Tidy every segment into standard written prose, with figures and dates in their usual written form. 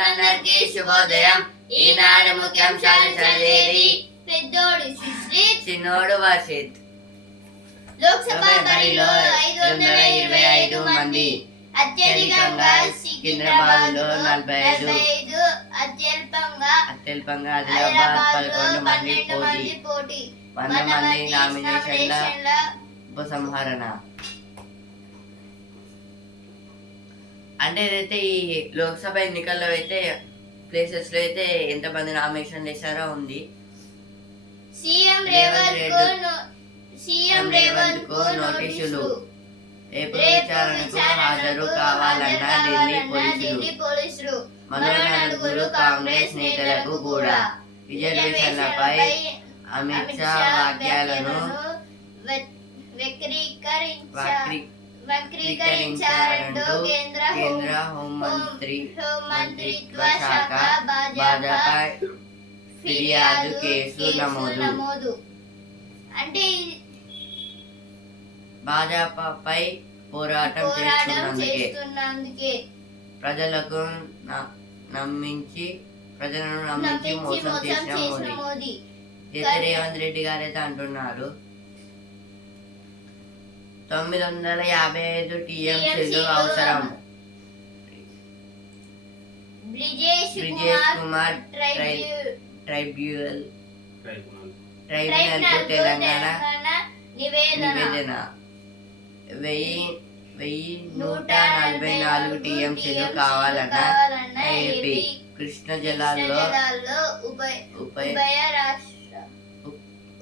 శ్రోతలందరికీ శుభోదయం. ఈనాడు ముఖ్యాంశాలు చదివేది పెద్దోడు సుశ్రీత్, చిన్నోడు వర్షిత్. లోక్సభ బరిలో 525 మంది, అత్యధికంగా సికింద్రాబాద్లో 45, అత్యల్పంగా ఆదిలాబాద్ 11 మంది పోటీ. 100 మంది నామినేషన్ల ఉపసంహరణ. అంటే ఏదైతే ఈ లోక్సభ ఎన్నికల్లో అయితే ప్లేసెస్ లో అయితే ఎంతమంది నామినేషన్ చేశారో ఉంది. సీఎం రేవంత్ కు నోటీసులు, రేపు విచారణకు హాజరు కావాలన్న ఢిల్లీ పోలీసులు. మరో 4 కాంగ్రెస్ నేతలకు కూడా రిజర్వేషన్లపై అమిత్ షా వ్యాఖ్యలను వక్రీకరించారంటూ కేంద్ర హోంమంత్రిత్వ శాఖ భాజపా ఫిర్యాదు కేసు నమోదు. అంటే భాజపాపై పోరాటం చేస్తున్నందుకే ప్రజలను నమ్మించి మోసం చేసిన మోదీ. రేవంత్ రెడ్డి గారు అయితే అంటున్నారు 955 టీఎంసీలు అవసరం. బ్రిజేష్ కుమార్ ట్రైబ్యునల్ కు తెలంగాణ నివేదన 1144 టీఎంసీలు కావాలన్న ఏపీ. కృష్ణ జలాల్లో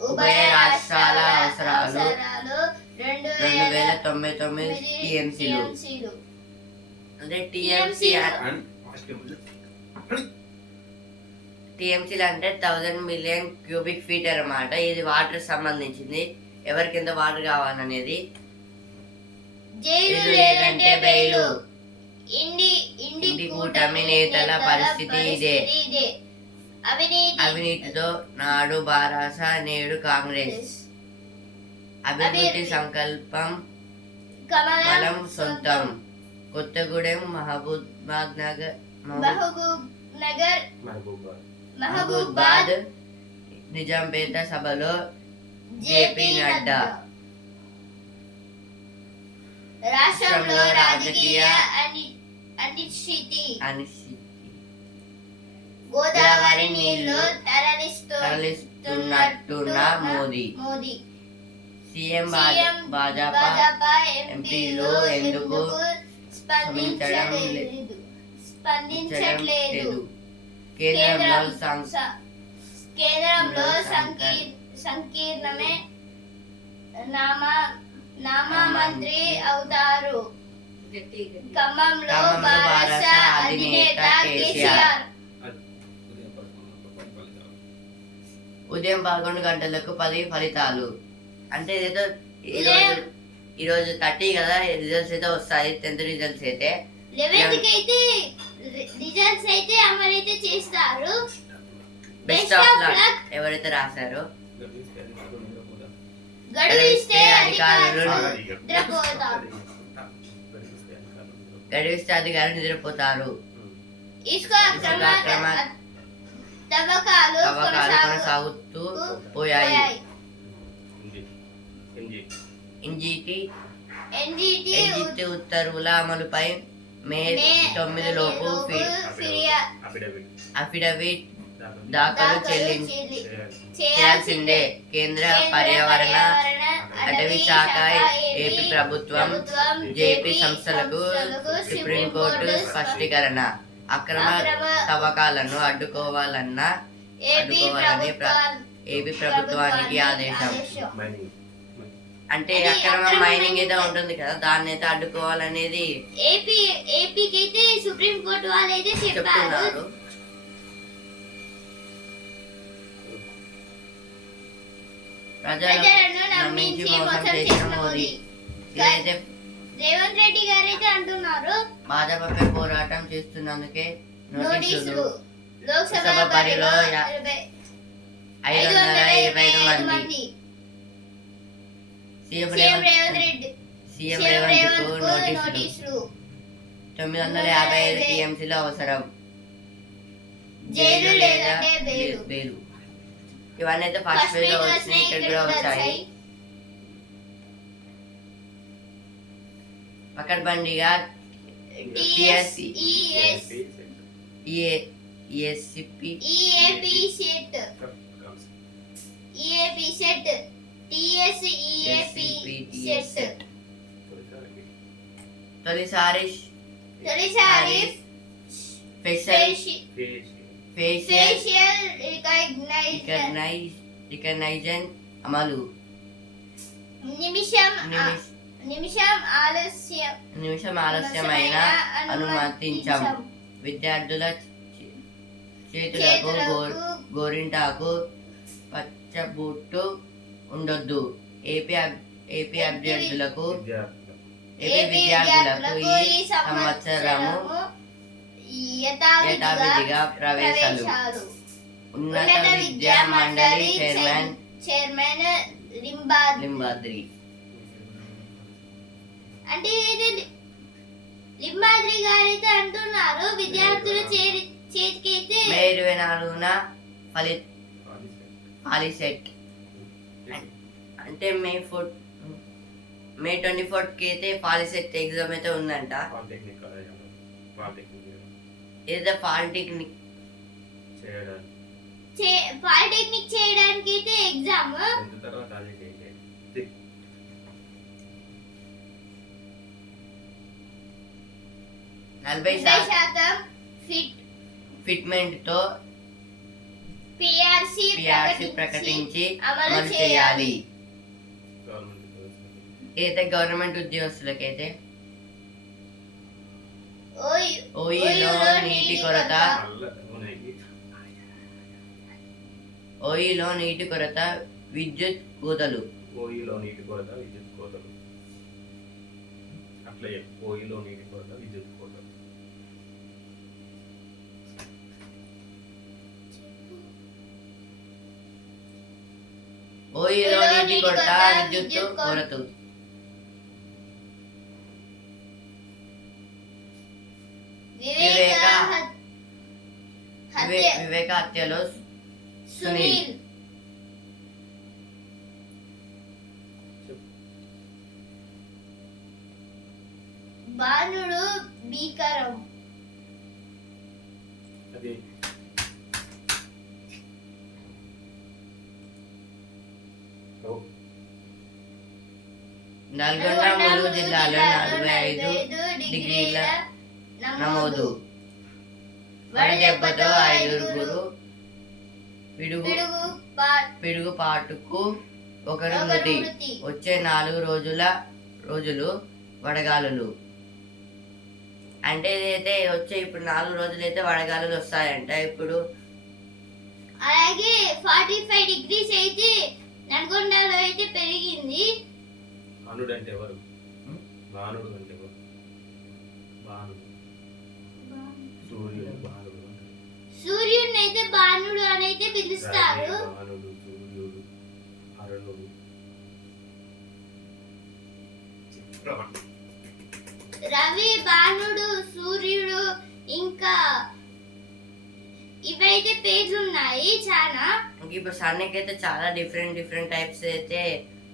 ఉభయ రాష్ట్రాల అవసరాలు 2099 టీఎంసీలు. అంటే టీఎంసీలు అంటే 1000 మిలియన్ క్యూబిక్ ఫీట్ అన్నమాట. ఇది వాటర్ సంబంధించింది. ఎవరికి ఎంత వాటర్ కావాలనేది. లేదంటే బెయిలు. ఇండి కూటమి నేతల పరిస్థితి ఇదే. అవినీతితో నాడు బారాస, నేడు కాంగ్రెస్. అభివృద్ధి సంకల్పం బలం సొంతం. కొత్తగూడెం, మహబూబాద్, నిజాంపేట సభలో జేపీ నడ్డా. రాష్ట్రంలో రాజకీయ అనిశ్చితి. గోదావరి నీళ్లు తరలిస్తున్నట్టున్న మోదీ. సీఎం భాజపా ఎంపీలు ఎందుకు స్పందించట్లేదు? కేంద్రంలో సంకీర్ణమే నామా మంత్రి అవుతారు. ఖమ్మంలో భారత అధినేత కేసీఆర్. ఉదయం 11 గంటలకు 10 ఫలితాలు. అంటే ఏదో ఈరోజు 30 కదా రిజల్ట్స్ అయితే వస్తాయి. 10th రిజల్ట్స్ అయితే 11th అయితే రిజల్ట్స్ అయితే అమరైతే చేస్తారు. బెస్ట్ ఆఫ్ లక్ ఎవరైతే రాశారో. గడువిస్తే అధికారులు నిద్రపోతారు. ఇసుక తవ్వకాలు కొనసాగుతూ పోయాయి. ఎన్జిటి ఉత్తర్వుల అమలుపై మే 9 లోపు అఫిడవిట్ దాఖలు చేయాల్సిందే. కేంద్ర పర్యావరణ అటవీ శాఖ, ఏపీ ప్రభుత్వం, జేపీ సంస్థలకు సుప్రీంకోర్టు స్పష్టీకరణ. అక్రమ తవ్వకాలను అడ్డుకోవాలని ఏపీ ప్రభుత్వానికి ఆదేశం. అంటే అక్రమ మైనింగ్ అయితే ఉంటుంది కదా, దాన్ని అయితే అడ్డుకోవాలనేది ఏపీకి అయితే సుప్రీంకోర్టు వాళ్ళు అయితే చెప్తున్నారు. ప్రజలను నమ్మించి మోసం చేసిన మోదీ. రేవంత్ రెడ్డి గారు అయితే అంటున్నారు భాజపాపై పోరాటం చేస్తున్నందుకే నోటీసులు. లోక్సభ బరిలో 525 మంది. సీఎం రేవంత్ కు నోటీసులు. 955 టీఎంసీలు అవసరం. జైలు లేదంటే బెయిలు. బెయిలు. ఇవన్నీ అయితే ఫస్ట్ పేజ్ లో వచ్చినాయి, ఇక్కడ కూడా వచ్చాయి. పకడ్బందీగా టిఎస్సి ఈఎస్సిపి ఈఏపి సెట్ టిఎస్ఈఏపి సెట్ తొలిసారి ఫేషియల్ ఫేషియల్ రికగ్నైజేషన్ రికగ్నైజేషన్ అమలు. నిమిషం ఆలస్యమైన అనుమతించాం. విద్యార్థుల చేతులకు గోరింటాకు పచ్చబొట్టు ఉండొద్దు. ఏపీ విద్యార్థులకు ఈ సంవత్సరము యథావిధిగా ప్రవేశాలు. ఉన్నత విద్యా మండలి చైర్మన్ లింబాద్రి. అంటే లింబాద్రి గారైతే అంటున్నారు విద్యార్థుల చేతికైతే మే 24న పాలిసెట్ అంటే మే 24th కి అయితే పాలిసెట్ ఎగ్జామ్ అయితే ఉందంట. ఏదో పాలిటెక్నిక్ చేయడానికి అయితే ఎగ్జామ్ 40% ఫిట్మెంట్ తో పిఆర్సి ప్రకటించి అమలు చేయాలి. అయితే గవర్నమెంట్ ఉద్యోగస్తులకైతే ఓయిలో నీటి కొరత విద్యుత్ కోతలు. ఓయిలో నీటి కొరత విద్యుత్ కొరత. వివేక హత్యలో సునీల్. బాణుడు భీకరం. నల్గొండ ములుగు జిల్లాలో 45 డిగ్రీల నమోదు. వడదెబ్బతో 5 పిడుగుపాటుకు 1 మృతి. వచ్చే 4 రోజులు వడగాలులు. అంటే అయితే వచ్చే ఇప్పుడు 4 రోజులైతే వడగాలులు వస్తాయంట. ఇప్పుడు అలాగే 45 డిగ్రీస్ అయితే నల్గొండలో అయితే పెరిగింది. బాణుడు అంటే ఎవరు? బాణుడు అంటే ఎవరు? సూర్యుడిని అయితే బాణుడు అని అయితే పిలుస్తారు. బాణుడు, సూర్యుడు, అరుణుడు. రవి, బాణుడు, సూర్యుడు ఇంకా ఇవైతే పేర్లు ఉన్నాయి చాలా. ఇప్పుడు సన్కి అయితే చాలా డిఫరెంట్ టైప్స్ అయితే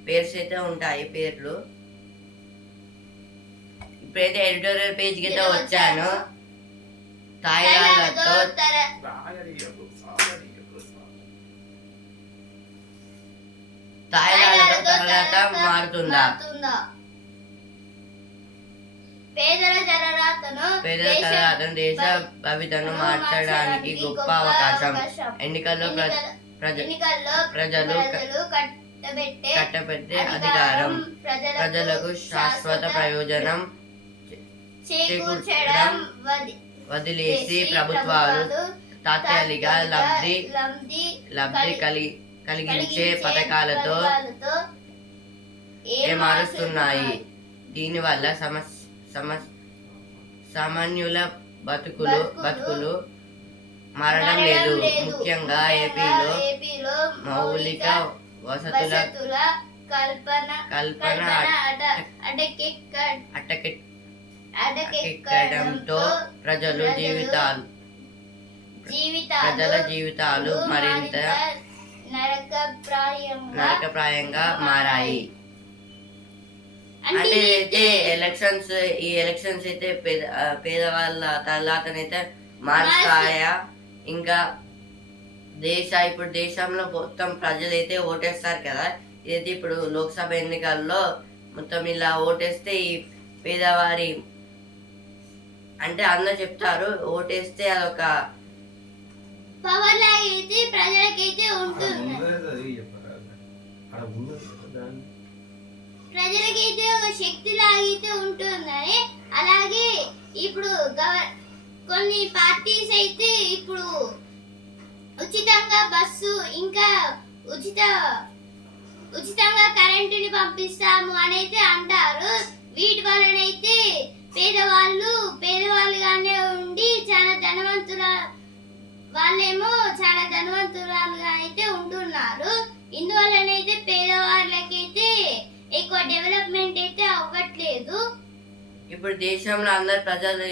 పేర్స్ అయితే ఉంటాయి పేర్లు. ఇప్పుడైతే ఎడిటోరియల్ పేజ్ కి అయితే వచ్చాను. తాయిలాలతో తర్వాత మారుతుందా? పేదల తలరాతను దేశ భవితను మార్చడానికి గొప్ప అవకాశం. ఎన్నికల్లో ప్రజలు కట్టబెట్టే అధికారం. ప్రజలకు శాశ్వత ప్రయోజనం చేకూర్చడం వదిలేసి ప్రభుత్వాలు తాత్కాలిక లబ్ధి కలిగించే పథకాలతో ఏమారుస్తున్నాయి. దీనివల్ల సామాన్యుల బతుకులు మారడం లేదు. ముఖ్యంగా ఏపీలో మౌలిక వసతుల కల్పన అటకెక్కడంతో ప్రజలు ప్రజల జీవితాలు మరింత నరకప్రాయంగా మారాయి. అంటే అయితే ఈ ఎలక్షన్స్ అయితే పేదవాళ్ళ తలరాతనైతే మారుస్తాయా? ఇంకా ఇప్పుడు దేశంలో మొత్తం ప్రజలైతే ఓటేస్తారు కదా, ఇదైతే ఇప్పుడు లోక్సభ ఎన్నికల్లో మొత్తం ఇలా ఓటేస్తే ఈ పేదవారి అంటే అందరూ చెప్తారు ఓటేస్తే అదొక పవర్ లాగైతే ప్రజలకైతే ఉంటుంది, ప్రజలకైతే ఒక శక్తి లాగైతే ఉంటుందని. అలాగే ఇప్పుడు కొన్ని పార్టీస్ అయితే ఇప్పుడు ఉచితంగా బస్సు ఇంకా ఉచితంగా కరెంటుని పంపిస్తాము అని అయితే అంటారు. వీటి వలనైతే పేదవాళ్ళుగానే ఉండి వాళ్ళేమో చాలా ధనవంతురాలుగా అయితే ఉంటున్నారు. ఇందువల్లనైతే పేదవాళ్ళకైతే ఎక్కువ డెవలప్మెంట్ అయితే అవ్వట్లేదు. ఇప్పుడు దేశంలో అందరు ప్రజలు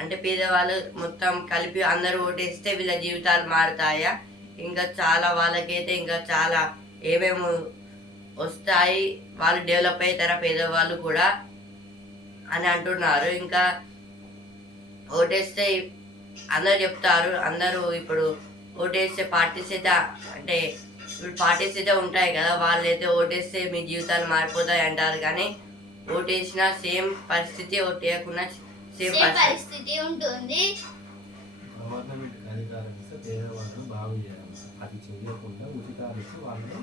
అంటే పేదవాళ్ళు మొత్తం కలిపి అందరూ ఓటేస్తే వీళ్ళ జీవితాలు మారుతాయా? ఇంకా చాలా వాళ్ళకైతే ఇంకా చాలా ఏమేమి వస్తాయి, వాళ్ళు డెవలప్ అవుతారా పేదవాళ్ళు కూడా అని అంటున్నారు. ఇంకా ఓటేస్తే అందరు చెప్తారు, అందరూ ఇప్పుడు ఓటేస్తే పార్టీస్ అయితే అంటే ఇప్పుడు పార్టీస్ అయితే ఉంటాయి కదా, వాళ్ళు అయితే ఓటేస్తే మీ జీవితాలు మారిపోతాయి అంటారు. కానీ ఓటేసిన సేమ్ పరిస్థితి, ఓటేయకుండా సేమ్ పరిస్థితి ఉంటుంది. గవర్నమెంట్ అధికారం ఇస్తే పేదవాళ్ళను బాగు చేయాలి, అది చేయకుండా ఉచితాలు ఇచ్చి వాళ్ళని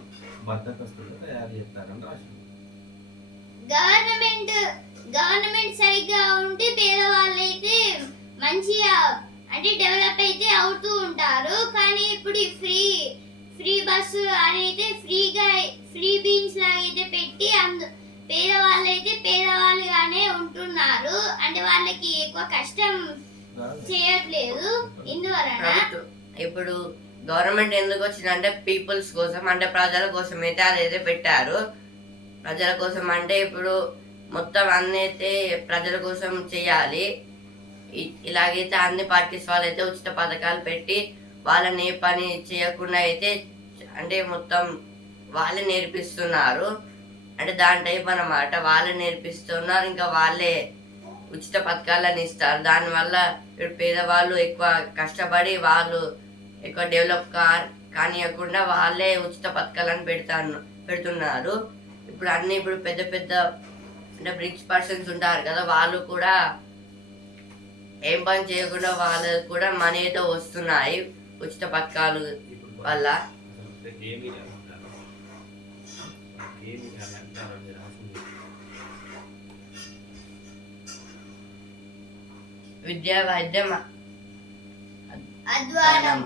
బద్దకస్తులుగా తయారు చేస్తారని రాసింది. గవర్నమెంట్ సరిగ్గా ఉంటే పేదవాళ్ళు అయితే మంచిగా అంటే డెవలప్ అయితే అవుతూ ఉంటారు. కానీ ఇప్పుడు ఫ్రీ బస్సు అయితే ఫ్రీ బీన్స్ లాగా అయితే పెట్టి పేదవాళ్ళు అయితే పేదవాళ్ళుగానే ఉంటున్నారు. అంటే వాళ్ళకి ఎక్కువ కష్టం చేయట్లేదు. ఇందువలన ఇప్పుడు గవర్నమెంట్ ఎందుకు వచ్చిందంటే పీపుల్స్ కోసం, అంటే ప్రజల కోసం అయితే అదైతే పెట్టారు. ప్రజల కోసం అంటే ఇప్పుడు మొత్తం అన్ని అయితే ప్రజల కోసం చేయాలి. ఇలాగైతే అన్ని పార్టీస్ వాళ్ళు అయితే ఉచిత పథకాలు పెట్టి వాళ్ళని ఏ పని చేయకుండా అయితే అంటే మొత్తం వాళ్ళే నేర్పిస్తున్నారు. అంటే దాని టైప్ అన్నమాట, వాళ్ళే నేర్పిస్తున్నారు. ఇంకా వాళ్ళే ఉచిత పథకాలను ఇస్తారు. దానివల్ల ఇప్పుడు పేదవాళ్ళు ఎక్కువ కష్టపడి వాళ్ళు ఎక్కువ డెవలప్ కానియకుండా వాళ్ళే ఉచిత పథకాలను పెడుతున్నారు. ఇప్పుడు అన్ని ఇప్పుడు పెద్ద పెద్ద అంటే రిచ్ పర్సన్స్ ఉంటారు కదా, వాళ్ళు కూడా ఏం పని చేయకుండా వాళ్ళకు కూడా మనీ అయితే వస్తున్నాయి ఉచిత పథకాలు వల్ల. విద్యా వైద్యం అధ్వానం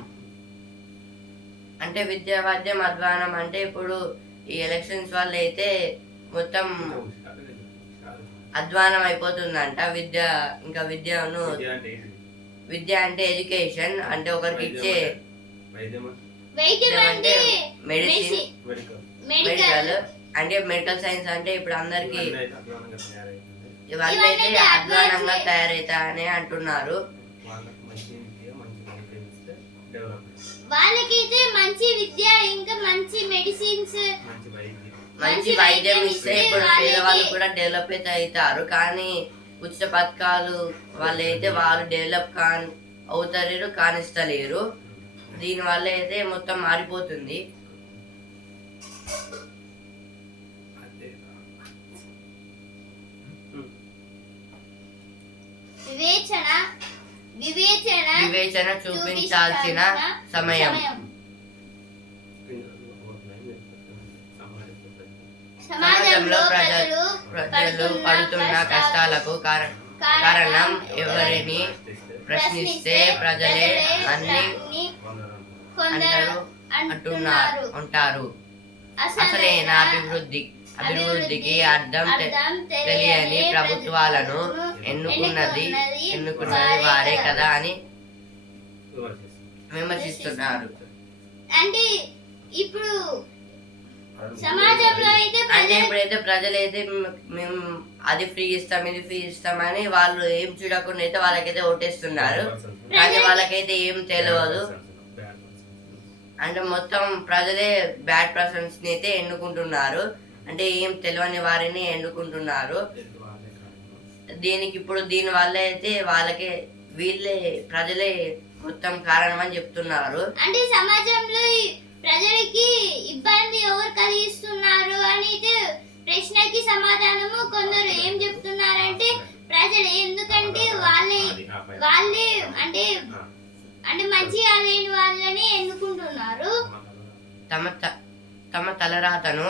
అంటే విద్యా వైద్యం అధ్వానం అంటే ఇప్పుడు ఈ ఎలక్షన్స్ వల్ల అయితే మొత్తం అధ్వానం అయిపోతుందంట. విద్య అంటే ఎడ్యుకేషన్ అంటే ఒకరికి ఇచ్చే అంటే మెడిసిన్, మెడికల్ అంటే మెడికల్ సైన్స్ అంటే ఇప్పుడు అందరికి ఇవన్నీ అయితే అధ్వానంగా తయారైతాయని అంటున్నారు. వాళ్ళకైతే మంచి విద్య ఇంకా మంచి మెడిసిన్స్ మంచి వైద్యం ఇస్తే ఇప్పుడు పేదవాళ్ళు కూడా డెవలప్ అయితే అవుతారు. కానీ ఉచిత పథకాలు వాళ్ళైతే వాళ్ళు డెవలప్ అవుతలేరు, కానిస్తలేరు. దీనివల్ల అయితే మొత్తం మారిపోతుంది. వివేచన చూపించాల్సిన సమయం. సమాజంలో ప్రజలు పడుతున్న కష్టాలకు కారణం ఎవరిని ప్రశ్నిస్తే ప్రజలే అన్ని అంటారు. అసలైన అభివృద్ధికి అర్థం తెలియని ప్రభుత్వాలను ఎన్నుకున్నది వారే కదా అని విమర్శిస్తున్నారు. అంటే ఇప్పుడు సమాజంలో అయితే ఇప్పుడైతే ప్రజలైతే మేము అది ఫ్రీ ఇస్తాం ఇది ఫ్రీ ఇస్తామని వాళ్ళు ఏం చూడకుండా అయితే వాళ్ళకైతే ఓటేస్తున్నారు. కానీ వాళ్ళకైతే ఏం తెలియదు. అంటే మొత్తం ప్రజలే బ్యాడ్ పర్సన్స్ ని అయితే ఎన్నుకుంటున్నారు, అంటే ఏం తెలియని వారిని ఎన్నుకుంటున్నారు. దీనికి ఇప్పుడు దీని వల్ల అయితే వాళ్ళకి వీళ్ళే ప్రజలే మొత్తం కారణం అని చెప్తున్నారు. అంటే సమాజంలో ఈ ప్రజలకి ఇబ్బంది ఎవరు కలిగిస్తున్నారు అని ప్రశ్నకి సమాధానము కొందరు ఏం చెప్తున్నారంటే ప్రజలు, ఎందుకంటే వాళ్ళే అంటే అంటే మంచిగా లేని వాళ్ళని ఎన్నుకుంటున్నారు. తమ తలరాతను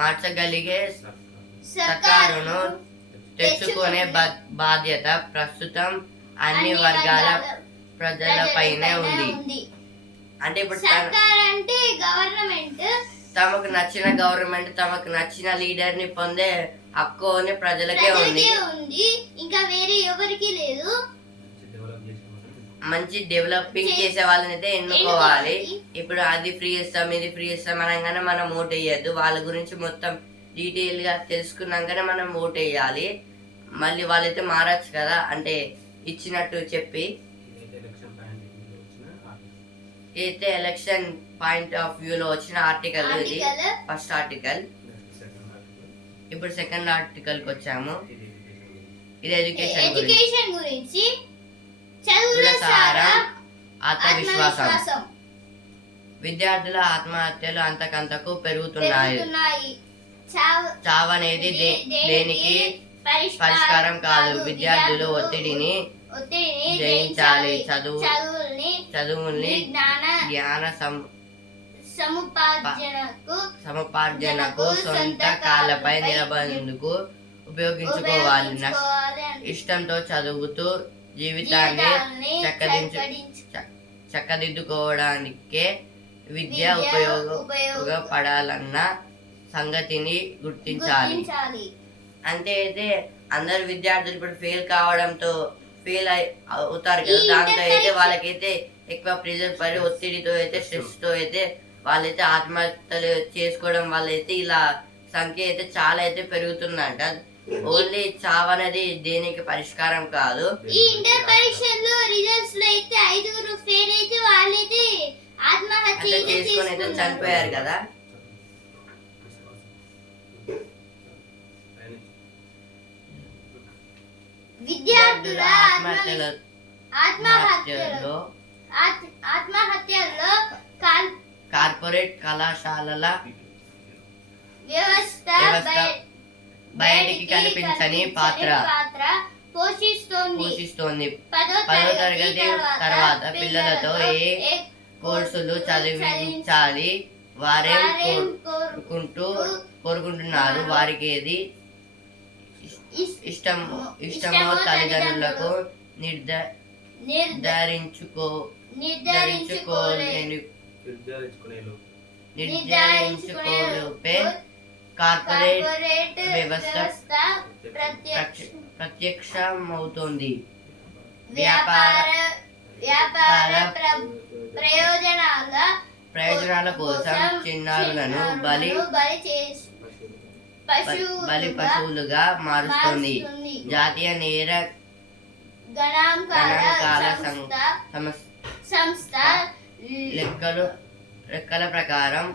మార్చగలిగే సర్కారును తెచ్చుకునే బాధ్యత ప్రస్తుతం అన్ని వర్గాల ప్రజలపైనే ఉంది. అంటే ఇప్పుడు సర్కార్ అంటే గవర్నమెంట్, తమకు నచ్చిన గవర్నమెంట్ తమకు నచ్చిన లీడర్ ని పొందే హక్కు ప్రజలకే ఉంది, ఇంకా వేరే ఎవరికి లేదు. మంచి డెవలపింగ్ చేసే వాళ్ళని అయితే ఎన్నుకోవాలి. ఇప్పుడు అది ఫ్రీ ఇస్తాం ఇది ఫ్రీ ఇస్తాం అనగానే మనం ఓటు వేయద్దు, వాళ్ళ గురించి మొత్తం డీటెయిల్ గా తెలుసుకున్నాకనే మనం ఓటు వేయాలి. మళ్ళీ వాళ్ళైతే మారచ్చు కదా, అంటే ఇచ్చినట్టు చెప్పి. అయితే ఎలక్షన్ పాయింట్ ఆఫ్ వ్యూ లో వచ్చిన ఆర్టికల్ ఇది, ఫస్ట్ ఆర్టికల్. ఇప్పుడు సెకండ్ ఆర్టికల్ కి వచ్చాము. ఇది ఎడ్యుకేషన్ గురించి. చదువుల సారం ఆత్మవిశ్వాసం. విద్యార్థుల ఆత్మహత్యలు అంతకంతకు పెరుగుతున్నాయి. చావు అనేది దేనికి పరిష్కారం కాదు. విద్యార్థులు ఒత్తిడిని జయించాలి. చదువుల్ని జ్ఞాన సముపార్జనకు సొంత కాళ్ళపై నిలబడేందుకు ఉపయోగించుకోవాలి. ఇష్టంతో చదువుతూ జీవితాన్ని చక్కదిద్దుకోవడానికే విద్య ఉపయోగపడాలన్న సంగతిని గుర్తించాలి. అంటే అయితే అందరు విద్యార్థులు ఇప్పుడు ఫెయిల్ అవుతారు కదా, దాంతో అయితే వాళ్ళకైతే ఎక్కువ ప్రెజర్ పడి ఒత్తిడితో అయితే స్ట్రెస్ తో అయితే వాళ్ళైతే ఆత్మహత్యలు చేసుకోవడం వల్ల అయితే ఇలా సంఖ్య అయితే చాలా అయితే పెరుగుతుందంట. ఓన్లీ చావు అనేది దేనికి పరిష్కారం కాదు. ఈ ఇంటర్ పరీక్షల్లో రిజల్ట్స్ లో అయితే 5 ఫెయిల్ అయితే వాళ్ళైతే ఆత్మహత్య చేసుకొని అయితే చనిపోయారు కదా. విద్యార్థుల ఆత్మహత్యల్లో కార్పొరేట్ కళాశాలల వ్యవస్థ బయటికి కనిపించని పాత్ర పోషిస్తోంది. 10వ తరగతి తర్వాత పిల్లలతో ఏ కోర్సులు చదివించాలి వారేం కోరుకుంటున్నారు, వారికి ఏది ఇష్టమో తల్లిదండ్రులకు నిర్ధారించుకోలేపే కార్పొరేట్ వ్యవస్థ ప్రత్యక్షమవుతోంది. వ్యాపార ప్రయోజనాల కోసం చిన్నారులను బలి పశువులుగా మారుస్తుంది. జాతీయ నేర గణాంకాల సంస్థ లెక్కల ప్రకారం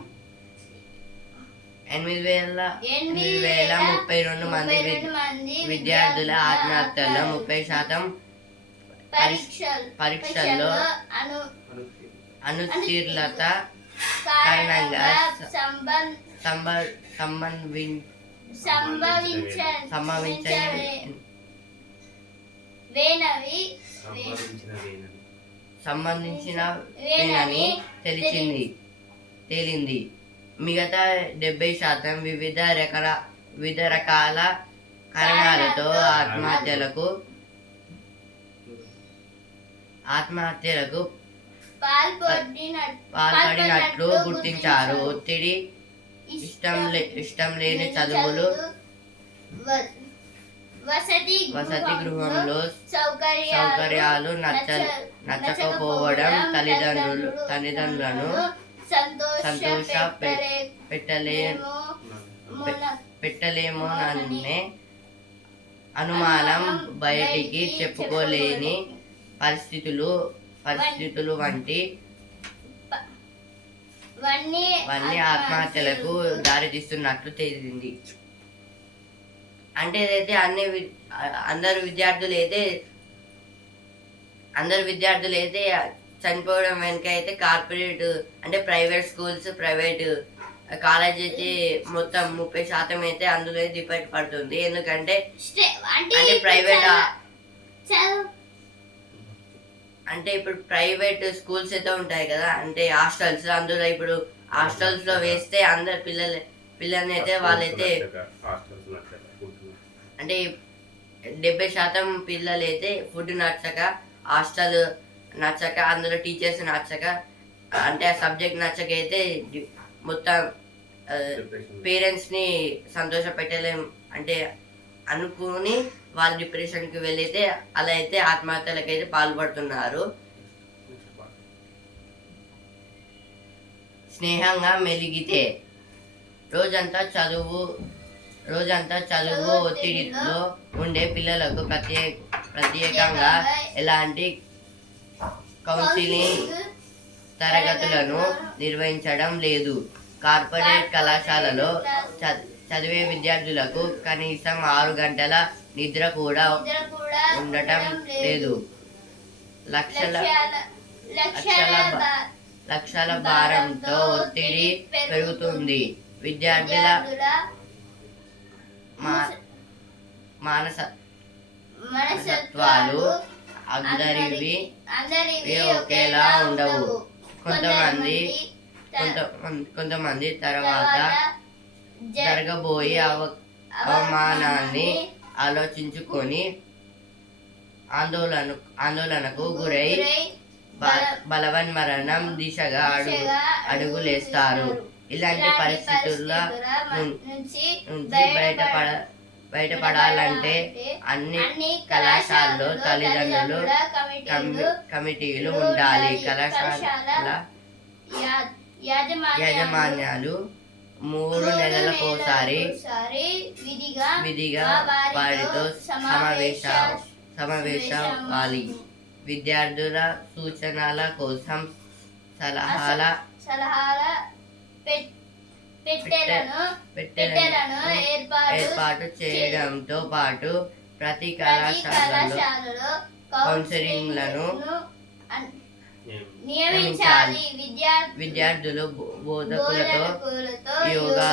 8,032 మంది విద్యార్థుల ఆత్మహత్యల్లో 30% పరీక్షల్లో అనుత్తీర్ణత కారణంగా సంబంధించినవేనని తేలింది. మిగతా 70% వివిధ రకాల కారణాలతో ఆత్మహత్యలకు పాల్పడినట్లు గుర్తించారు. ఒత్తిడి, ఇష్టం లేని చదువులు, వసతి గృహంలో సౌకర్యాలు నచ్చకపోవడం, తల్లిదండ్రులను సంతోష పెట్టలేమోననే అనుమానం, బయటికి చెప్పుకోలేని పరిస్థితులు వంటి వన్నీ ఆత్మహత్యలకు దారితీస్తున్నట్లు తేలింది. అంటే ఏదైతే అందరు విద్యార్థులు అయితే చనిపోవడం వెనుక అయితే కార్పొరేట్ అంటే ప్రైవేట్ స్కూల్స్, ప్రైవేట్ కాలేజ్ అయితే మొత్తం 30% అయితే అందులో డిపెండ్ పడుతుంది. ఎందుకంటే అంటే ప్రైవేట్ అంటే ఇప్పుడు ప్రైవేట్ స్కూల్స్ అయితే ఉంటాయి కదా, అంటే హాస్టల్స్, అందులో ఇప్పుడు హాస్టల్స్ లో వేస్తే అందరు పిల్లల్ని అయితే వాళ్ళైతే అంటే 70% పిల్లలు అయితే ఫుడ్ నచ్చక, హాస్టల్ నచ్చక, అందులో టీచర్స్ నచ్చక, అంటే ఆ సబ్జెక్ట్ నచ్చక అయితే మొత్తం పేరెంట్స్ ని సంతోష పెట్టలేం అంటే అనుకుని వాళ్ళు డిప్రెషన్ కి వెళ్ళైతే అలా అయితే ఆత్మహత్యలకు అయితే పాల్పడుతున్నారు. స్నేహంగా మెలిగితే రోజంతా చదువు ఒత్తిడిలో ఉండే పిల్లలకు ప్రత్యేకంగా ఎలాంటి కౌన్సిలింగ్ తరగతులను నిర్వహించడం లేదు. కార్పొరేట్ కళాశాలలో చదివే విద్యార్థులకు కనీసం 6 గంటల నిద్ర కూడా ఉండటం లేదు. లక్షల భారంతో ఒత్తిడి పెరుగుతుంది. విద్యార్థుల మనస్తత్వాలు అందరివి ఒకేలా ఉండవు. కొంతమంది తర్వాత జరగబోయే అవమానాన్ని ఆలోచించుకొని ఆందోళనకు గురై బలవన్మరణం దిశగా అడుగులేస్తారు. ఇలాంటి పరిస్థితుల నుంచి బయటపడాలంటే అన్ని కళాశాలలో తల్లిదండ్రులు కమిటీలు ఉండాలి. కళాశాల యాజమాన్యాలు 3 నెలలకోసారి విధిగా వారితో సమావేశాలి. విద్యార్థుల సూచనల కోసం సలహాల పెట్టెలను ఏర్పాటు చేయడంతో పాటు ప్రతి కళాశాలలో కౌన్సిలింగ్లను నియమించాలి. విద్యార్థులు బోధకులతో యోగా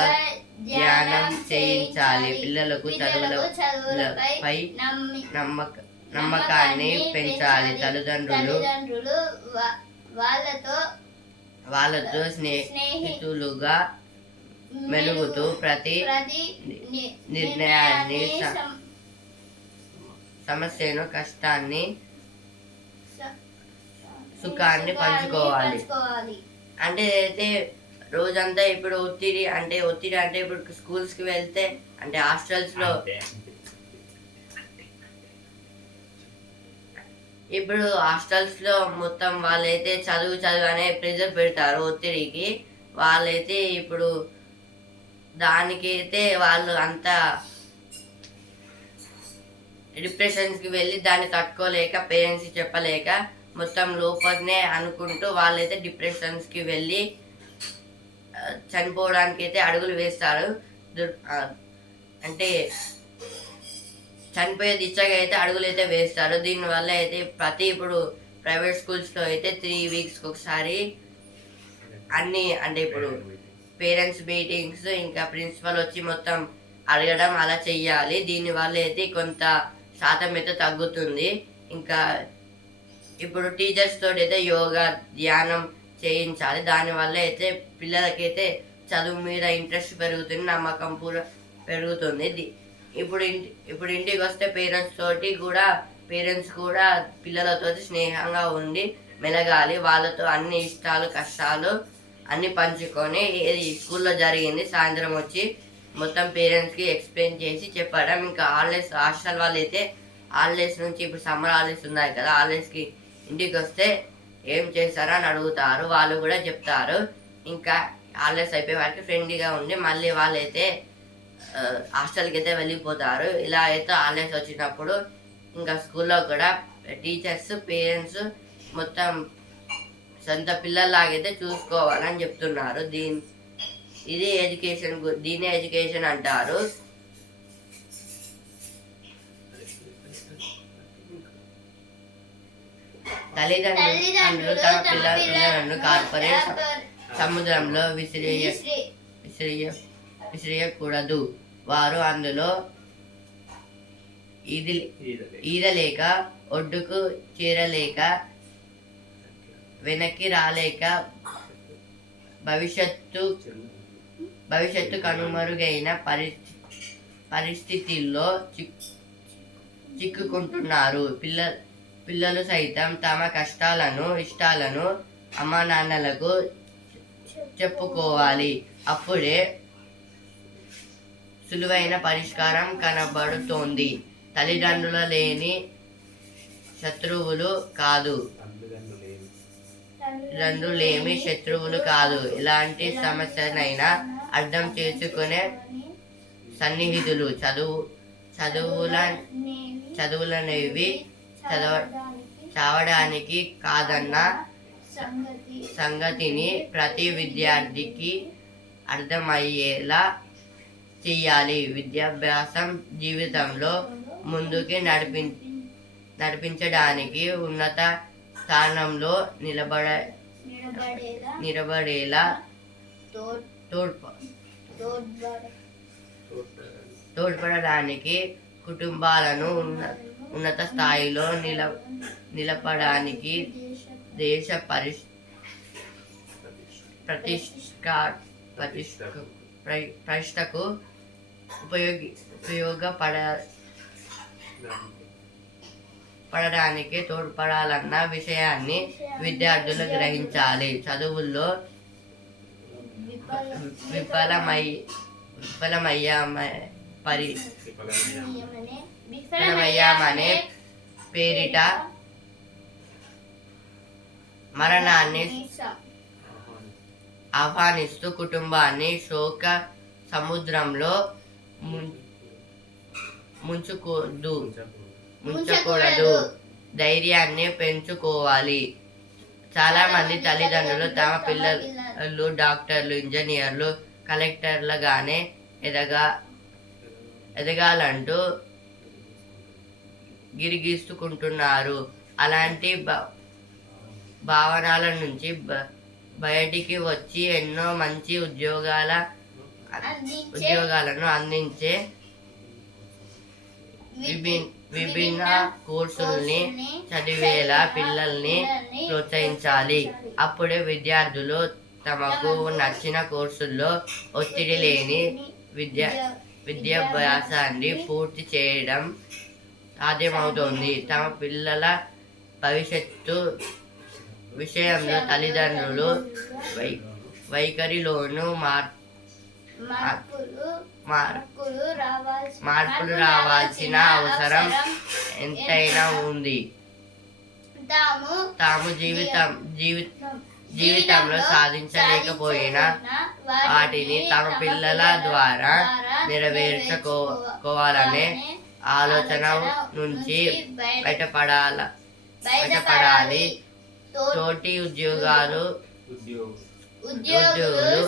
ధ్యానం చేయించాలి. పిల్లలకు చదువులపై నమ్మకాన్ని పెంచాలి. తల్లిదండ్రులు వాళ్ళతో స్నేహితులుగా మెలుగుతూ ప్రతి నిర్ణయాన్ని, సమస్యను, కష్టాన్ని, సుఖాన్ని పంచుకోవాలి. అంటే అయితే రోజంతా ఇప్పుడు ఒత్తిడి అంటే ఇప్పుడు స్కూల్స్ కి వెళ్తే అంటే హాస్టల్స్ లో ఇప్పుడు హాస్టల్స్ లో మొత్తం వాళ్ళైతే చదువు అనే ప్రెజర్ పెడతారు ఒత్తిడికి. వాళ్ళైతే ఇప్పుడు దానికైతే వాళ్ళు అంతా డిప్రెషన్స్కి వెళ్ళి దాన్ని తట్టుకోలేక, పేరెంట్స్కి చెప్పలేక మొత్తం లోపలనే అనుకుంటూ వాళ్ళైతే డిప్రెషన్స్కి వెళ్ళి చనిపోవడానికి అయితే అడుగులు వేస్తారు. అంటే చనిపోయే దిశగా అయితే అడుగులు అయితే వేస్తారు. దీనివల్ల అయితే ఇప్పుడు ప్రైవేట్ స్కూల్స్లో అయితే 3 వీక్స్కి ఒకసారి అన్ని అంటే ఇప్పుడు పేరెంట్స్ మీటింగ్స్, ఇంకా ప్రిన్సిపల్ వచ్చి మొత్తం అడగడం అలా చెయ్యాలి. దీనివల్ల అయితే కొంత శాతం అయితే తగ్గుతుంది. ఇంకా ఇప్పుడు టీచర్స్ తోటి అయితే యోగా ధ్యానం చేయించాలి. దానివల్ల అయితే పిల్లలకైతే చదువు మీద ఇంట్రెస్ట్ పెరుగుతుంది, నమ్మకం పెరుగుతుంది. ఇప్పుడు ఇంటికి వస్తే పేరెంట్స్ కూడా పిల్లలతో స్నేహంగా ఉండి మెలగాలి. వాళ్ళతో అన్ని ఇష్టాలు, కష్టాలు అన్ని పంచుకొని ఏది స్కూల్లో జరిగింది సాయంత్రం వచ్చి మొత్తం పేరెంట్స్కి ఎక్స్ప్లెయిన్ చేసి చెప్పడం. ఇంకా హాస్టల్ వాళ్ళు అయితే హాలిడేస్ నుంచి ఇప్పుడు సమ్మర్ హాలిడేస్ ఉన్నాయి కదా, హాలిడేస్కి ఇంటికి వస్తే ఏం చేస్తారో అని అడుగుతారు. వాళ్ళు కూడా చెప్తారు. ఇంకా హాలిడేస్ అయిపోయే వారికి ఫ్రెండ్లీగా ఉండి మళ్ళీ వాళ్ళైతే హాస్టల్కి అయితే వెళ్ళిపోతారు. ఇలా అయితే హాలిడేస్ వచ్చినప్పుడు ఇంకా స్కూల్లో కూడా టీచర్స్ పేరెంట్స్ మొత్తం సొంత పిల్లల్లాగైతే చూసుకోవాలని చెప్తున్నారు. ఇది ఎడ్యుకేషన్, దీన్ని ఎడ్యుకేషన్ అంటారు. తల్లిదండ్రులు తమ పిల్లలను కార్పొరేట్ సముద్రంలో విసిరేయకూడదు. వారు అందులో ఈదలేక, ఒడ్డుకు చేరలేక, వెనక్కి రాలేక భవిష్యత్తు కనుమరుగైన పరిస్థితుల్లో చిక్కుకుంటున్నారు. పిల్లలు సైతం తమ కష్టాలను, ఇష్టాలను అమ్మా నాన్నలకు చెప్పుకోవాలి. అప్పుడే సులువైన పరిష్కారం కనబడుతోంది. తల్లిదండ్రుల లేని శత్రువులు కాదు, తల్లిదండ్రులేమి శత్రువులు కాదు. ఎలాంటి సమస్యనైనా అర్థం చేసుకునే సన్నిహితులు. చదువులనేవి చదవడానికి కాదన్న సంగతిని ప్రతి విద్యార్థికి అర్థమయ్యేలా చెయ్యాలి. విద్యాభ్యాసం జీవితంలో ముందుకి నడిపించడానికి ఉన్నత స్థానంలో నిలబడేలా తోడ్పడడానికి, కుటుంబాలను ఉన్నత స్థాయిలో నిలపడానికి, దేశ ప్రతిష్టకు ఉపయోగపడడానికి తోడ్పడాలన్న విషయాన్ని విద్యార్థులు గ్రహించాలి. చదువుల్లో విఫలమయ్యామనే పేరిట మరణాన్ని ఆహ్వానిస్తూ కుటుంబాన్ని శోక సముద్రంలో ముంచకూడదు. ధైర్యాన్ని పెంచుకోవాలి. చాలా మంది తల్లిదండ్రులు తమ పిల్లలు డాక్టర్లు, ఇంజనీర్లు, కలెక్టర్లుగానే ఎదగాలంటూ గిరిగీసుకుంటున్నారు. అలాంటి భావనల నుంచి బయటికి వచ్చి ఎన్నో మంచి ఉద్యోగాలను అందించే విభిన్న కోర్సుల్ని చదివేలా పిల్లల్ని ప్రోత్సహించాలి. అప్పుడే విద్యార్థులు తమకు నచ్చిన కోర్సుల్లో ఒత్తిడి లేని విద్యాభ్యాసాన్ని పూర్తి చేయడం సాధ్యమవుతుంది. తమ పిల్లల భవిష్యత్తు విషయంలో తల్లిదండ్రులు వైఖరిలోనూ మార్పులు రావాల్సిన అవసరం ఎంతైనా ఉంది. తాము జీవితంలో సాధించలేకపోయినా వాటిని తమ పిల్లల ద్వారా నెరవేర్చుకోవాలనే ఆలోచన నుంచి బయటపడాలి. తోటి ఉద్యోగులు,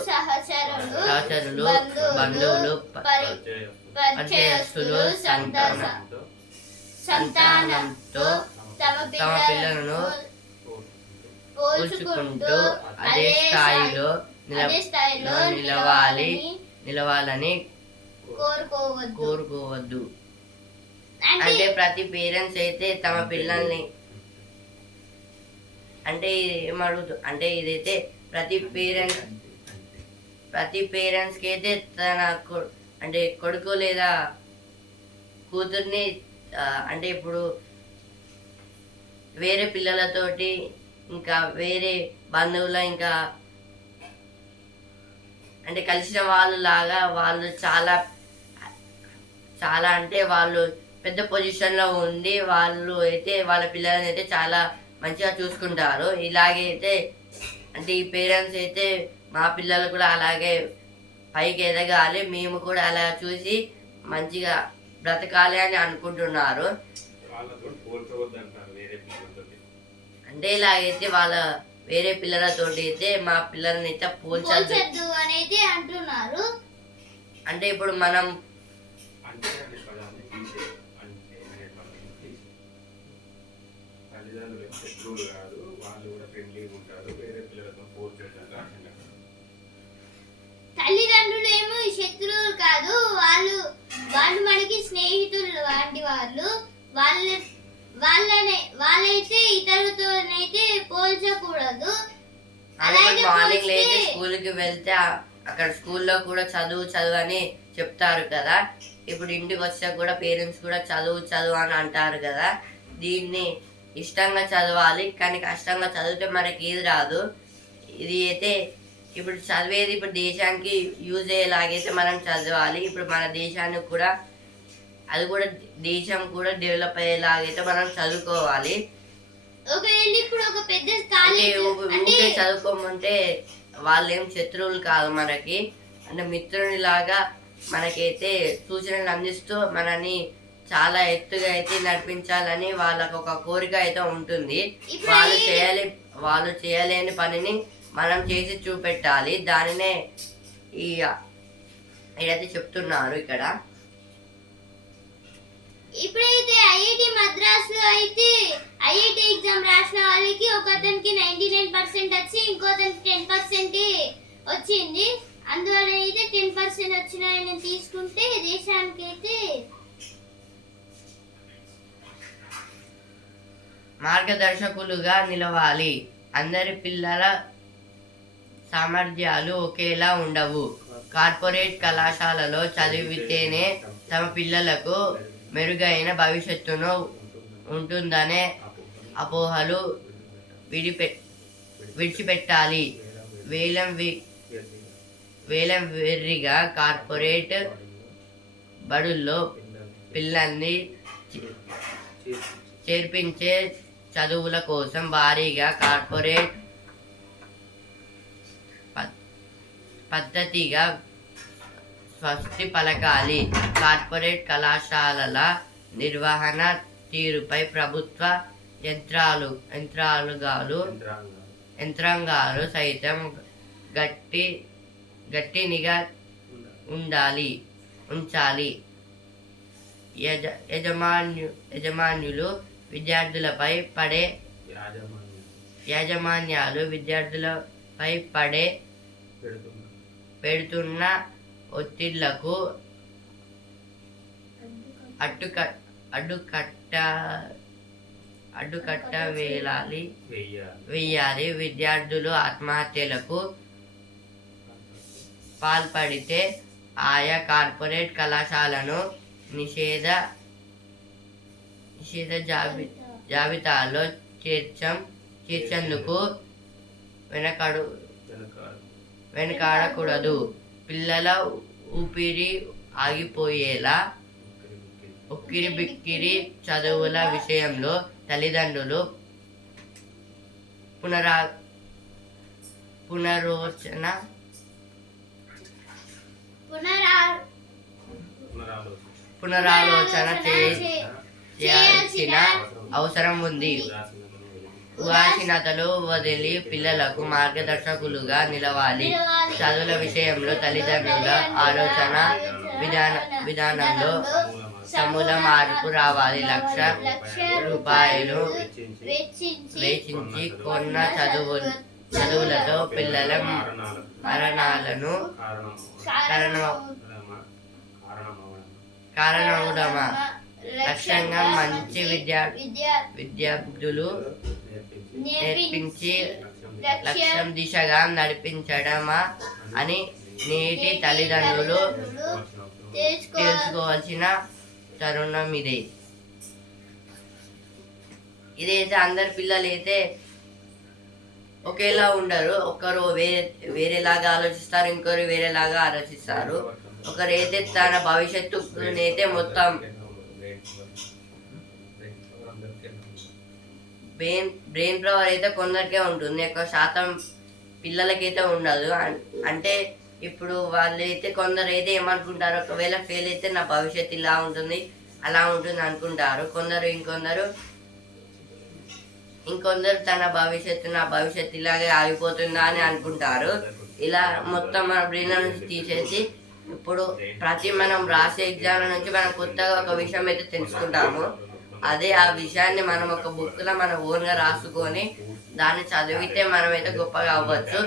సహచరులు, బంధువులు, పరిచయస్తులు సంతానంతో తమ పిల్లలను పోల్చుకుంటూ అదే స్థాయిలో నిలవాలని కోరుకోవద్దు. అంటే ప్రతి పేరెంట్స్ అయితే తమ పిల్లల్ని అంటే ఏమడుగుతూ ఇదైతే ప్రతి పేరెంట్స్కి అయితే తన కొడుకు లేదా కూతుర్ని అంటే ఇప్పుడు వేరే పిల్లలతోటి ఇంకా వేరే బంధువుల ఇంకా కలిసిన వాళ్ళు లాగా వాళ్ళు చాలా అంటే వాళ్ళు పెద్ద పొజిషన్లో ఉండి వాళ్ళు అయితే వాళ్ళ పిల్లలని అయితే చాలా మంచిగా చూసుకుంటారు. ఇలాగైతే ఈ పేరెంట్స్ అయితే మా పిల్లలు కూడా అలాగే పైకి ఎదగాలి, మేము కూడా అలా చూసి మంచిగా బ్రతకాలి అని అనుకుంటున్నారు. వాళ్ళతో పోల్చవద్దు అంటారు వేరే ఉండేలాగైతే వాళ్ళ వేరే పిల్లలతోటి అయితే మా పిల్లల్ని అయితే పోల్చద్దు. పోల్చొద్దు అనేది అంటున్నారు. అంటే ఇప్పుడు మనం అంటే అనే పదాన్ని తీసే అంటే అనే పదాన్ని తీసే తల్లిదండ్రులు శత్రువులు కాదు, వాళ్ళు కూడా ఫ్రెండ్లీగా ఉంటారు, వేరే పిల్లలతో పోల్చొద్దని రాసింది అక్కడ. తల్లిదండ్రులు ఏమో శత్రువులు కాదు, వాళ్ళు వాళ్ళు మనకి స్నేహితులు లాంటి వాళ్ళు. వాళ్ళైతే ఇతరులతోనైతే పోల్చకూడదు. అలాగే మార్నింగ్ లేచి పోల్చితే స్కూల్కి వెళ్తే అక్కడ స్కూల్లో కూడా చదువు అని చెప్తారు కదా. ఇప్పుడు ఇంటికి వచ్చా కూడా పేరెంట్స్ కూడా చదువు అని అంటారు కదా. దీన్ని ఇష్టంగా చదవాలి, కానీ కష్టంగా చదివితే మనకి ఏది రాదు. ఇది అయితే ఇప్పుడు చదివేది ఇప్పుడు దేశానికి యూజ్ అయ్యేలాగైతే మనం చదవాలి. ఇప్పుడు మన దేశానికి కూడా అది కూడా దేశం కూడా డెవలప్ అయ్యేలాగైతే మనం చదువుకోవాలి. ఒకవేళ ఇప్పుడు ఒక పెద్ద అంటే కాలేజ్ అంటే ఊరికే చదువుకోమంటే వాళ్ళేం శత్రువులు కాదు మనకి, అంటే మిత్రుని లాగా మనకైతే సూచనలు అందిస్తూ మనని చాలా ఎత్తుగా అయితే నడిపించాలని వాళ్ళకు ఒక కోరిక అయితే ఉంటుంది. ఇప్పుడు వాళ్ళు చేయలేని పనిని మనం చేసి చూపెట్టాలి. దానినే ఇదైతే చెప్తున్నారు ఇక్కడ. ఇప్పుడైతే ఐఐటి మద్రాస్ లో అయితే ఐఐటి ఎగ్జామ్ రాసిన వాళ్ళకి ఒక అతనికి 99% వచ్చి ఇంకో అతనికి 10% వచ్చింది. అందువల్ల అయితే 10% వచ్చిన ఆయన తీసుకుంటే దేశానికి అయితే మార్గదర్శకులుగా నిలవాలి. అందరి పిల్లల సామర్థ్యాలు ఒకేలా ఉండవు. కార్పొరేట్ కళాశాలలో చదివితేనే తమ పిల్లలకు మెరుగైన భవిష్యత్తును ఉంటుందనే అపోహలు విడిచిపెట్టాలి. వేలం వెర్రిగా కార్పొరేట్ బడుల్లో పిల్లల్ని చేర్పించే చదువుల కోసం భారీగా కార్పొరేట్ పద్ధతిగా స్వస్తి పలకాలి. కార్పొరేట్ కళాశాలల నిర్వహణ తీరుపై ప్రభుత్వ యంత్రాంగాలు సైతం గట్టి నిఘా ఉంచాలి. యాజమాన్యాలు విద్యార్థులపై పడే పెడుతున్న ఒత్తిళ్లకు అడ్డుకట్ట వేయాలి. విద్యార్థులు ఆత్మహత్యలకు పాల్పడితే ఆయా కార్పొరేట్ కళాశాలను నిషేధ జాబితాలో చేర్చేందుకు వెనకాడకూడదు. పిల్లల ఊపిరి ఆగిపోయేలా ఉక్కిరి బిక్కిరి చదువుల విషయంలో తల్లిదండ్రులు పునరాలోచన చేయాల్సిన అవసరం ఉంది. ఉదాసీనతలు వదిలి పిల్లలకు మార్గదర్శకులుగా నిలవాలి. చదువుల విషయంలో తల్లిదండ్రుల ఆలోచన విధానంలో సమూల మార్పు రావాలి. ₹1,00,000 వెచ్చించి కొన్న చదువులతో పిల్లల మరణాలను కారణమవడమా లక్ష్యంగా మంచి విద్యార్థులు నేర్పించి లక్ష్యం దిశగా నడిపించడమా అని నేటి తల్లిదండ్రులు తెలుసుకోవాల్సిన తరుణం ఇదైతే అందరి పిల్లలు అయితే ఒకేలా ఉండరు. ఒకరు వేరేలాగా ఆలోచిస్తారు, ఇంకొకరు వేరేలాగా ఆలోచిస్తారు. ఒకరైతే తన భవిష్యత్తునైతే మొత్తం బ్రెయిన్ పవర్ అయితే కొందరికే ఉంటుంది, ఎక్కువ శాతం పిల్లలకైతే ఉండదు. అంటే ఇప్పుడు వాళ్ళైతే కొందరు అయితే ఏమనుకుంటారు, ఒకవేళ ఫెయిల్ అయితే నా భవిష్యత్తు ఇలా ఉంటుంది అలా ఉంటుంది అనుకుంటారు. ఇంకొందరు ఇంకొందరు తన భవిష్యత్తు నా భవిష్యత్తు ఇలాగే ఆగిపోతుందా అని అనుకుంటారు. ఇలా మొత్తం మన బ్రెయిన్ నుంచి తీసేసి ఇప్పుడు ప్రతి మనం రాసే ఎగ్జామ్ నుంచి మనం కొత్తగా ఒక విషయం అయితే తెలుసుకుంటాము. అదే ఆ విషయాన్ని మనం ఒక బుక్లో మన ఓన్గా రాసుకొని దాన్ని చదివితే మనమైతే గొప్పగా అవ్వచ్చు.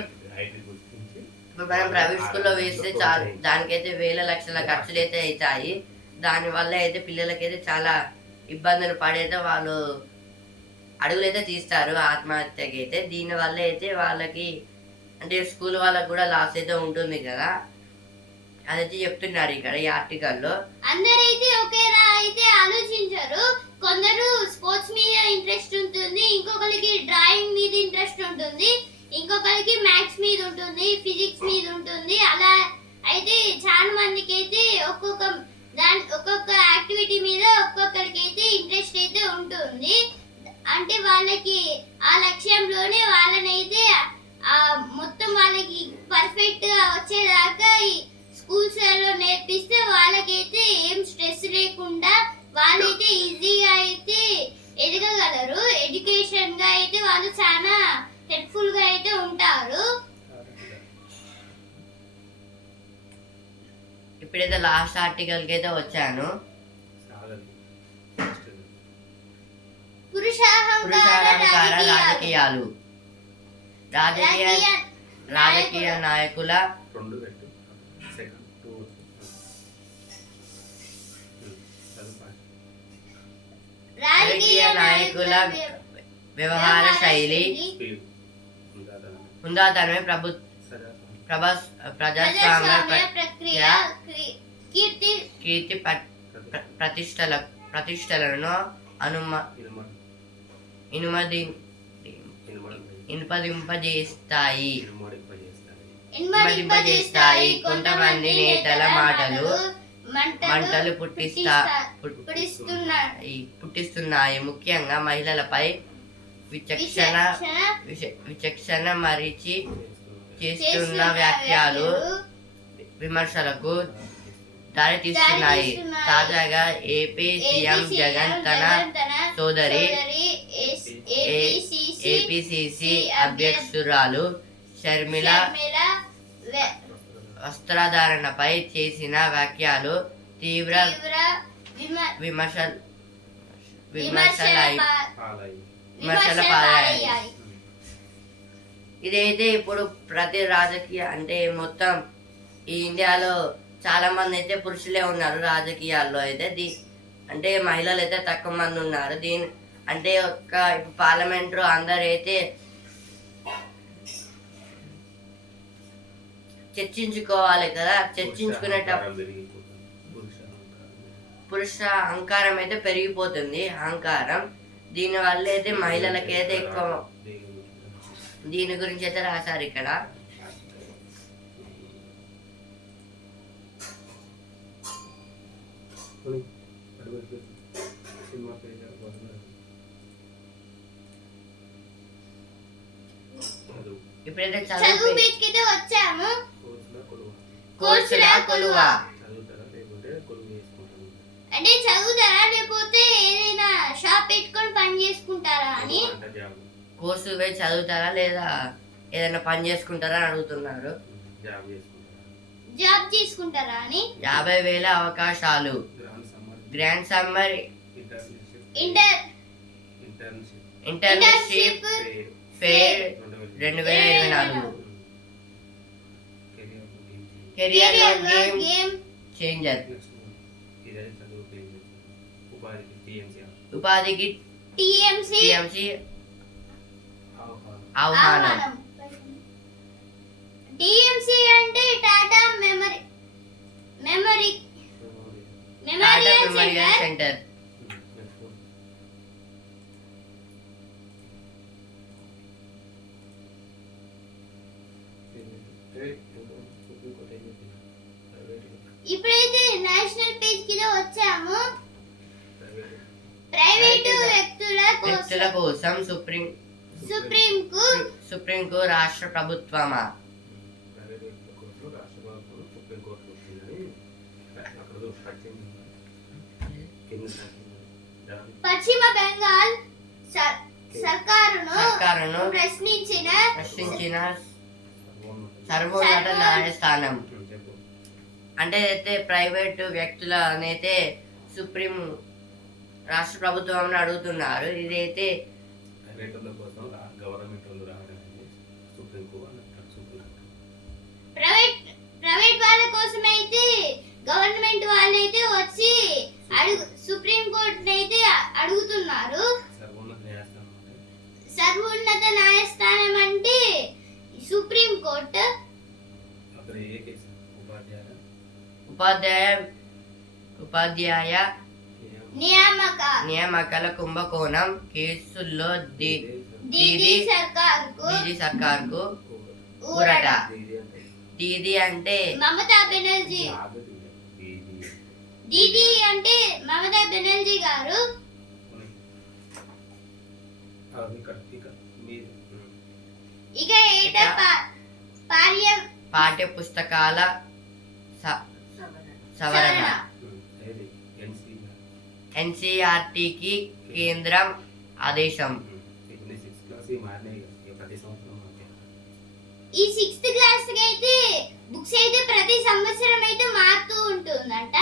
ఇప్పుడు మనం ప్రైవేట్ స్కూల్లో వేస్తే చాలు, దానికైతే వేల లక్షల ఖర్చులు అయితే అవుతాయి. దానివల్ల అయితే పిల్లలకైతే చాలా ఇబ్బందులు పడైతే వాళ్ళు అడుగులు అయితే తీస్తారు ఆత్మహత్యకి అయితే. దీనివల్ల అయితే వాళ్ళకి అంటే స్కూల్ వాళ్ళకి కూడా లాస్ అయితే ఉంటుంది కదా, అదైతే చెప్తున్నారు ఇక్కడ ఈ ఆర్టికల్లో. అందరైతే ఒకేలా అయితే ఆలోచించరు. కొందరు స్పోర్ట్స్ మీద ఇంట్రెస్ట్ ఉంటుంది, ఇంకొకరికి డ్రాయింగ్ మీద ఇంట్రెస్ట్ ఉంటుంది, ఇంకొకరికి మ్యాథ్స్ మీద ఉంటుంది, ఫిజిక్స్ మీద ఉంటుంది. అలా అయితే చాలా మందికి అయితే ఒక్కొక్క యాక్టివిటీ మీద ఒక్కొక్కరికి అయితే ఇంట్రెస్ట్ అయితే ఉంటుంది. అంటే వాళ్ళకి ఆ లక్ష్యంలోనే వాళ్ళనైతే మొత్తం వాళ్ళకి పర్ఫెక్ట్ గా వచ్చేదాకా స్కూల్స్ లో నేర్పిస్తే వాళ్ళకైతే ఏం స్ట్రెస్ లేకుండా వాళ్ళైతే ఈజీగా అయితే ఎదగగలరు. ఎడ్యుకేషన్ గా అయితే వాళ్ళు చాలా హెల్ప్ఫుల్ గా అయితే ఉంటారు. ఇప్పుడైతే లాస్ట్ ఆర్టికల్కి అయితే వచ్చాను. పురుషాహంకార రాజకీయాలు. రాజకీయ నాయకుల వ్యవహార శైలి, హుందాతనమే ప్రజాస్వామ్య ప్రక్రియ కీర్తి ప్రతిష్టలను ఇనుపదింపజేస్తాయి. కొంతమంది నేతల మాటలు మంటలు పుట్టిస్తున్నాయి. ముఖ్యంగా మహిళలపై విచక్షణ మరిచి చేస్తున్న వ్యాఖ్యలు విమర్శలకు దారితీస్తున్నాయి. తాజాగా ఏపీ సీఎం జగన్ తన సోదరి ఏపీసీసీ అధ్యక్షురాలు షర్మిల వస్త్రధారణపై చేసిన వ్యాఖ్యలు తీవ్ర విమర్శల పాలయ్యాయి. ఇదైతే ఇప్పుడు ప్రతి రాజకీయ అంటే మొత్తం ఈ ఇండియాలో చాలా మంది అయితే పురుషులే ఉన్నారు రాజకీయాల్లో అయితే. అంటే మహిళలు అయితే తక్కువ మంది ఉన్నారు. అంటే ఒక పార్లమెంట్ అందరూ అయితే చర్చించుకోవాలి కదా. చర్చించుకునేటప్పుడు పురుష అహంకారం అయితే పెరిగిపోతుంది. అహంకారం దీనివల్ల అయితే మహిళలకైతే ఎక్కువ దీని గురించి అయితే రాశారు ఇక్కడ. ఇప్పుడైతే చదువు పేజ్కి వచ్చాము. కోర్సులా కొలువా అంటే చదువుతారా లేకపోతే ఏదైనా షాప్ పెట్టుకొని పని చేసుకుంటారా అని. కోర్సు పోయి చదువుతారా లేదా ఏదైనా పని చేసుకుంటారా అని అడుగుతున్నారు. జాబ్ చేసుకుంటారా అని. 50,000 అవకాశాలు. Grand summer internship fair 2024. Career game changer. ఉపాధికి టీఎంసీ ఆహ్వానం. టీఎంసీ అంటే టాటా మెమోరియల్ సెంటర్. ఇప్పుడైతే నేషనల్ పేజ్ కింద వచ్చాము. ప్రైవేటు వ్యక్తుల కోసం సుప్రీం కు రాష్ట్ర ప్రభుత్వమా. పశ్చిమ బెంగాల్ సర్కారును ప్రశ్నించిన సర్వోన్నత న్యాయస్థానం. అంటే అయితే ప్రైవేట్ వ్యక్తులనైతే సుప్రీం రాష్ట్ర ప్రభుత్వం అడుగుతున్నారు. ఇదైతే ప్రైవేట్ వాళ్ళ కోసం అయితే గవర్నమెంట్ వాళ్ళైతే వచ్చి సుప్రీం కోర్టు అయితే అడుగుతున్నారు. సర్వోన్నత న్యాయస్థానం అంటే సుప్రీం కోర్టు. ఉపాధ్యాయ నియామకాల కుంభకోణం కేసుల్లో దీదీ సర్కార్కు ఊరట. దీదీ అంటే మమతా బెనర్జీ. దీదీ అంటే మమతా బెనర్జీ గారు. ఇక పాఠ్య పుస్తకాల సవరణ. ఎన్సీఆర్టీకి కేంద్రం ఆదేశం. ఈ 6th క్లాస్ కి అయితే బుక్స్ అయితే ప్రతి సంవత్సరం అయితే మారుతూ ఉంటుందంట.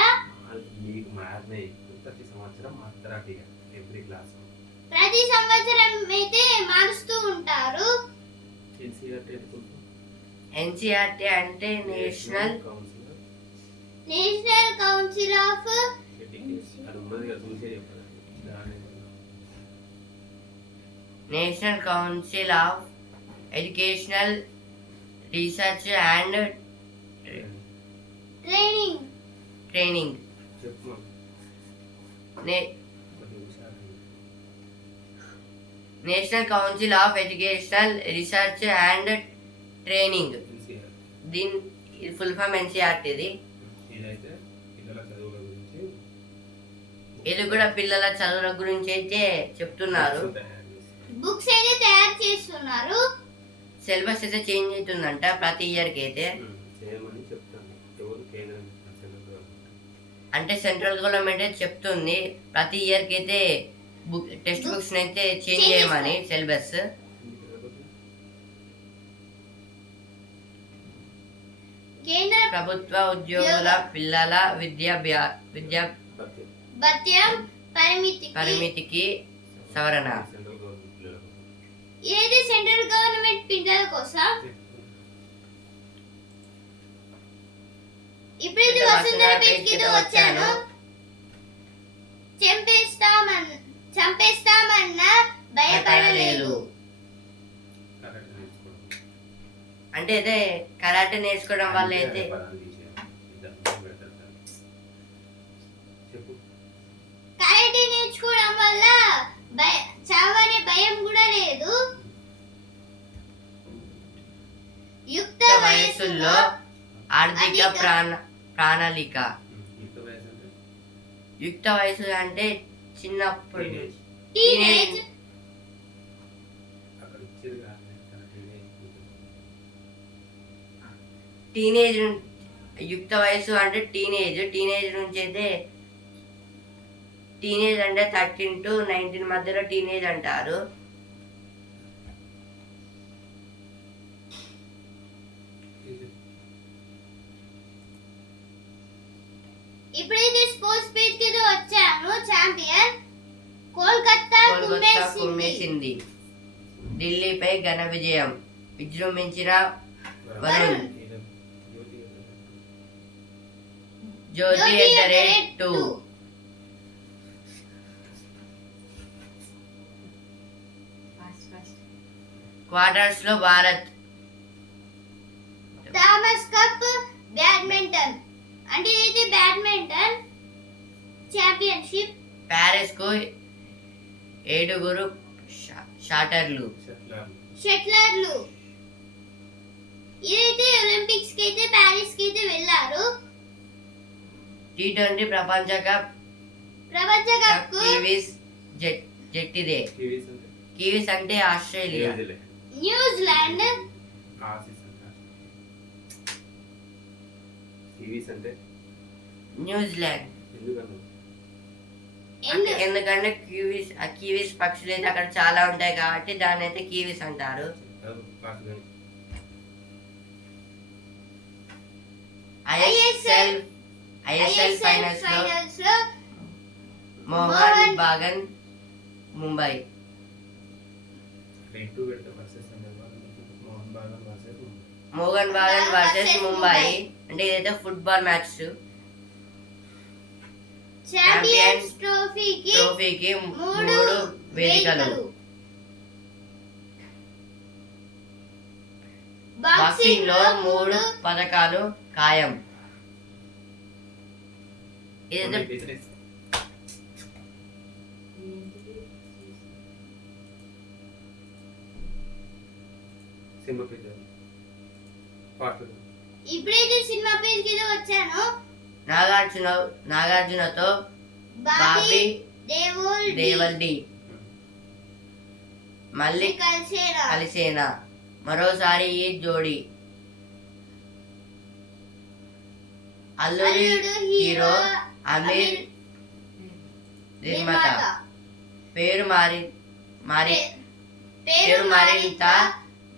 ప్రతి సంవత్సరం అయితే మారుస్తూ ఉంటారు. ఎన్సీఆర్టీ అంటే national council of educational research and training. National council of educational research and training. దీని ఫుల్ ఫామ్ ఎన్సీఆర్టీది. ఇది కూడా పిల్లల చదువుల గురించి అయితే చెప్తున్నారు. బుక్స్ అయితే తయారు చేస్తున్నారు. సిలబస్ అయితే చేంజ్ అవుతుందంట ప్రతి ఇయర్ కి అయితే. అంటే సెంట్రల్ గవర్నమెంట్ అయితే చెప్తుంది ప్రతి ఇయర్ కి అయితే టెక్స్ట్ బుక్స్ అయితే చేంజ్ చేయమని సిలబస్. కేంద్ర ప్రభుత్వ ఉద్యోగుల పిల్లల విద్యా భత్యం పరిమితికి సవరణ. ఏది సెంట్రల్ గవర్నమెంట్ పిల్లల కోసం. ఇప్పుడు వసుంధర పేజ్కి వచ్చాను. చంపేస్తామన్నా భయపడలేదు. అంటే అయితే కరాటే నేర్చుకోవడం వల్ల అయితే చావనే భయం కూడా లేదు. యుక్త వయస్సులో ఆర్థిక ప్రణాళిక. యుక్త వయసు అంటే చిన్నప్పుడు టీనేజ్. యుక్త వయసు అంటే టీనేజ్ నుంచి అయితే టీనేజ్ అంటే 13 to 19 మధ్యలో టీనేజ్ అంటారు. ఇప్పుడైతే స్పోర్ట్స్ పేజ్ కి వచ్చాను. ఛాంపియన్ కోల్కతా కుమ్మేసింది. ఢిల్లీపై ఘన విజయం. విజృంభించిన వరుణ్. జ్యోతి @2. క్వార్టర్స్ లో భారత్. థామస్ కప్ బ్యాడ్మింటన్ అంటే ఇది బ్యాడ్మింటన్ ఛాంపియన్షిప్. ప్యారిస్ కు 7 షట్లర్లు. ఇదైతే ఒలింపిక్స్ కి అయితే ప్యారిస్ కి అయితే వెళ్ళారు. T20 ప్రపంచ కప్ కివీస్ జట్టిదే. కివీస్ అంటే ఆస్ట్రేలియా. న్యూజిలాండ్. ఎందుకంటే కీవీస్ పక్షులు అయితే అక్కడ చాలా ఉంటాయి కాబట్టి దాన్ని అయితే కీవీస్ అంటారు. ఐఎస్ఎల్ ఫైనల్స్ లో మోహన్ బాగన్ ముంబై. మోహన్ బాగన్ వర్సెస్ ముంబై అంటే ఇదైతే ఫుట్బాల్ మ్యాచ్. ఛాంపియన్స్ ట్రోఫీకి 3 వేదికలు. బాక్సింగ్ లో 3 పథకాలు ఖాయం. ఇదైతే ఇప్పుడైతే సినిమా పేజ్ కి వచ్చాను. నాగార్జునతో బాబీ దేవల్ డి మళ్ళీ కలిసేనా మరోసారి ఈ జోడి. అల్లుడు హీరో అమీర్ నిర్మాత. పేరు మరింత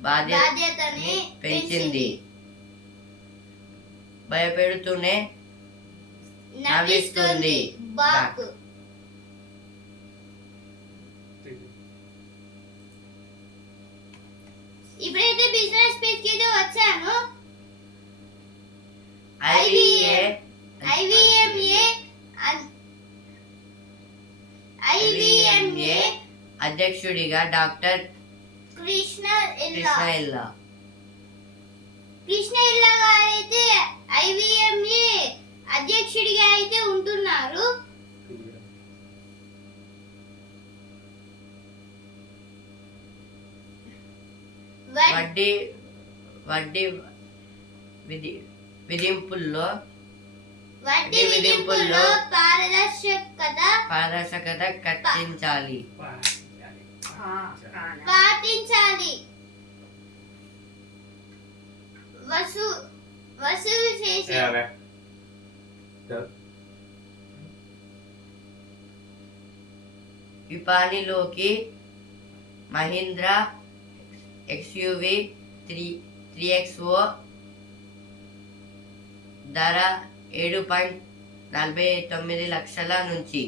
బాధ్యతని పెంచింది. భయపెడుతూనే నవ్విస్తుంది. బాక్. ఇప్పుడైతే బిజినెస్ పేజ్ కి వచ్చాను. ఐవీఎంఏ అధ్యక్షుడిగా డాక్టర్ కృష్ణ ఇల్లా గారైతే ఐవీఎంఏ అధ్యక్షుడిగా అయితే ఉంటున్నారు. వడ్డీ విధింపుల్లో పారదర్శకత పాటించాలి. వసూలు చేసే విపణిలోకి మహీంద్రా ఎక్స్యూవీ 3XO ధర 7.49 లక్షల నుంచి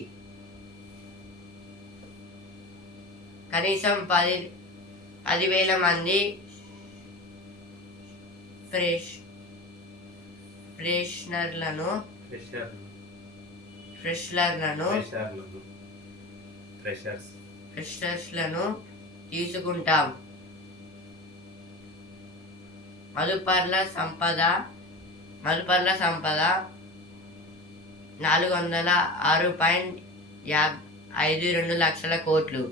కనీసం 10,000 మంది ఫ్రెషర్లను తీసుకుంటాం. మదుపర్ల సంపద 406.52 లక్షల కోట్లు.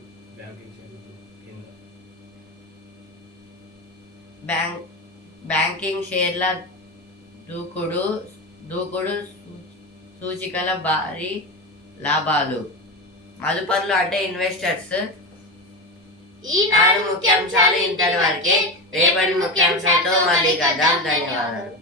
బ్యాంకింగ్ షేర్ల దూకుడు సూచికల భారీ లాభాలు. మదుపర్లు అంటే ఇన్వెస్టర్స్. ఈనాడు ముఖ్యాంశాలు ఇంతటి వరకే. రేపటి ముఖ్యాంశాలతో మళ్ళీ కలుద్దాం. ధన్యవాదాలు.